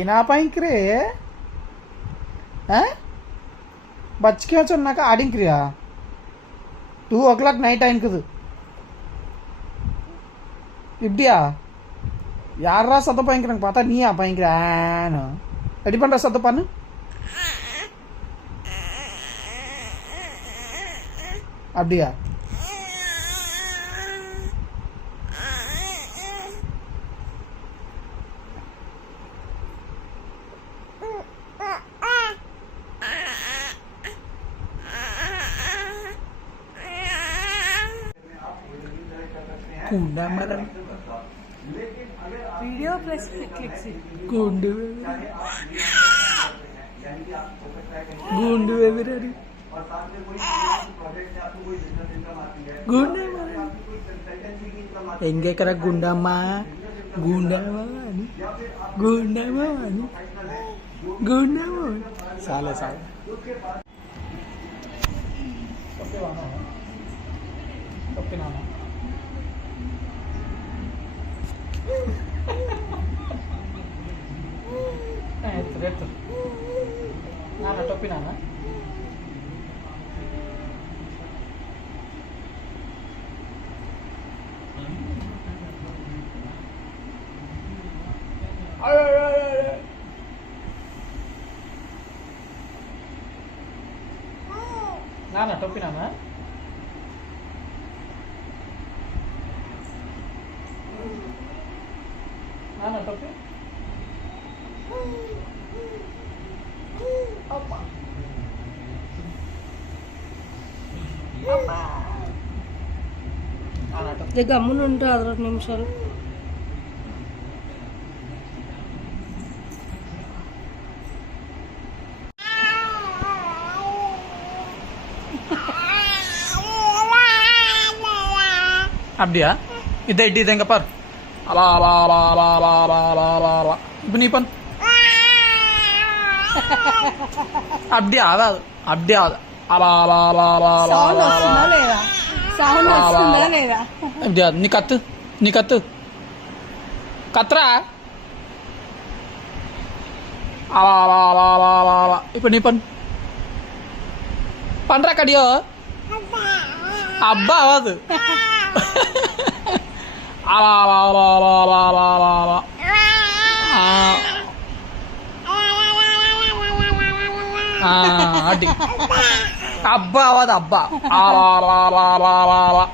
ಏನಾಪಾಯಿಂಕ್ರಿ ಬಚ್ಕೆ சொன்னாக்க ஆடிங்கிறியா 2 o'clock நைட் ஆயிக்குது இப்படியா யாரா சத்தம் பயங்கறாங்க பார்த்தா நீயா பயங்கறானு ரெடி பண்ற சத்தம் பண்ணு அப்படியா Kunda malam. Video plus klik sih. Gundu. Gundu everari. Gunda malam. Enggak kira gunda mah. Gunda malam. Gunda malam. Gunda malam. Salah salah. Oke mana? Oke nama. Eto. Nana topi nana. Nana topi nana. Nana topi. Apa? Apa? Nana topi. Dia gamun untuk 2 నిమిషాలు. அப்படியா இதை எங்க பார் அலா அலா அலா அலா அலா அலா அலா அலா அலா இப்போ நீ பண்ணு அப்படியே ஆகாது அப்படியே ஆகாது అలా అలా అలా అలా అలా సౌండ్ వస్తుందా లేదా సౌండ్ వస్తుందా లేదా அப்படியா நீ கத்து கத்துறா అలా అలా అలా అలా అలా అలా இப்போ நீ பண்ற கடியோ అబ్బా అవ్వదు అలా అలా అలా అలా అలా అలా అలా అలా అడి అబ్బా అవ్వదు అబ్బా అలా అలా అలా అలా అలా అలా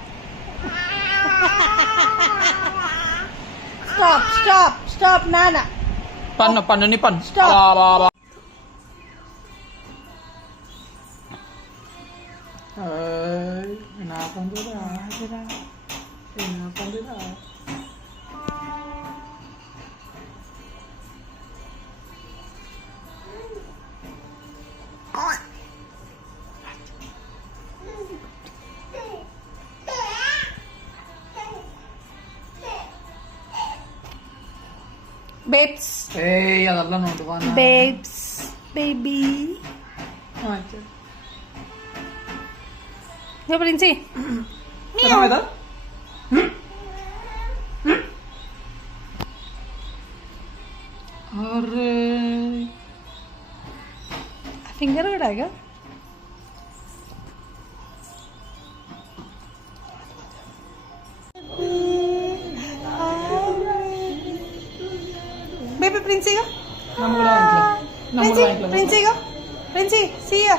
స్టాప్ నానా పన్ను నీ పన్ను అలా అలా అలా నా పండురా నా పండురా babes ஏய் அதெல்லாம் நோண்டுவானா babes baby ya Prince kenapa itu अरे फिंगर उड़ाएगा बेबी प्रिंसी का ప్రిన్సీ సీయా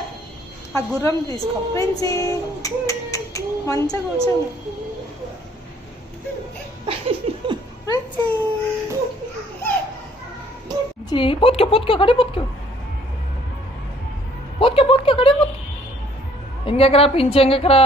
ఆ గుర్రం తీసుకో ప్రిన్సీ మంచిగా కూర్చోండి ప్రిన్సీ పొత్తుకో కడి ఇంకెకరా పింఛ ఇంకెకరా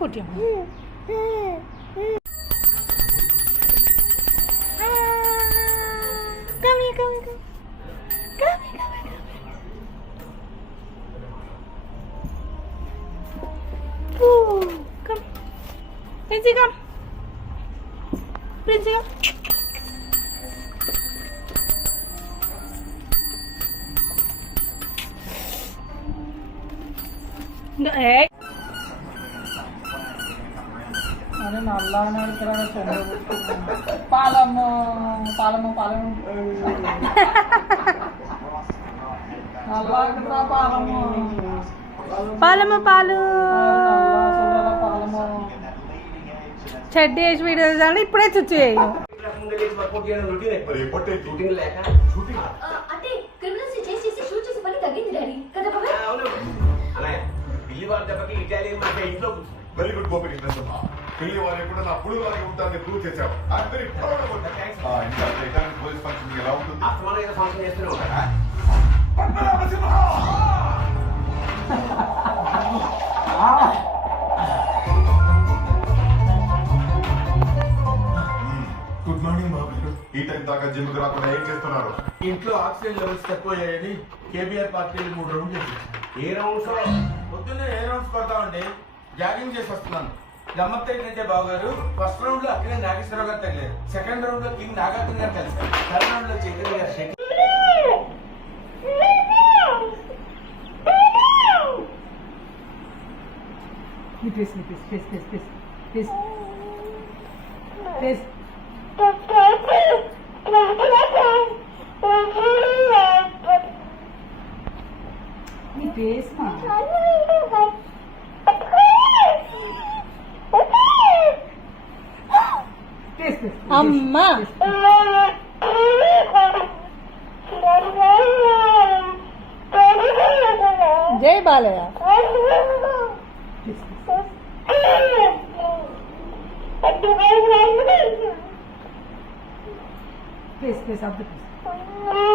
కూర్చో Princey, come. Princey, come. No, hey. అరే నల్లానే ఇక్కడ పాలము పాలము పాలము నల్లా పాలము పాలమ్మ పాలు పాలము చెడ్డి వేసి వీడియో కానీ ఇప్పుడే చుచ్చు చేయు అంటే క్రిమినల్స్ చేసి షూట్ చేసి పని తగ్గింది డాడీ కదా బాబాయ్ పిల్లి వాళ్ళ దెబ్బకి ఇటాలియన్ మాట ఇంట్లో కూర్చుంది. వెరీ గుడ్ గోపికృష్ణ పిల్లి వాళ్ళకి కూడా నా పుడు వాళ్ళకి ఉంటుంది ప్రూవ్ చేశావు వెరీ ప్రౌడ్ ఇంకా రిటర్న్ పోలీస్ ఫంక్షన్ ఎలా ఉంటుంది అస్తమానం ఏదో ఫంక్షన్ చేస్తూనే ఉంటారా గుడ్ మార్నింగ్ బాబు ఈ టైం దాకా జిమ్ కి రాకుండా ఏం చేస్తున్నారు ఇంట్లో ఆక్సిజన్ లెవెల్స్ తక్కువయ్యాయని కేబీఆర్ పార్టీలు 3 రౌండ్లు చేశారు. ఏ రౌండ్స్ పొద్దున్నే ఏ రౌండ్స్ కొడతామండి జాగింగ్ చేసి వస్తున్నాను. గమ్మత్ ఏంటంటే బాబు గారు ఫస్ట్ రౌండ్ లో అక్కడే నాగేశ్వరరావు గారు తగిలారు. సెకండ్ రౌండ్ లో కింగ్ నాగార్జున గారు కలిసారు. థర్డ్ రౌండ్ లో చైతన్య గారు షేక్ అమ్మా జై Balayya Please, up the please.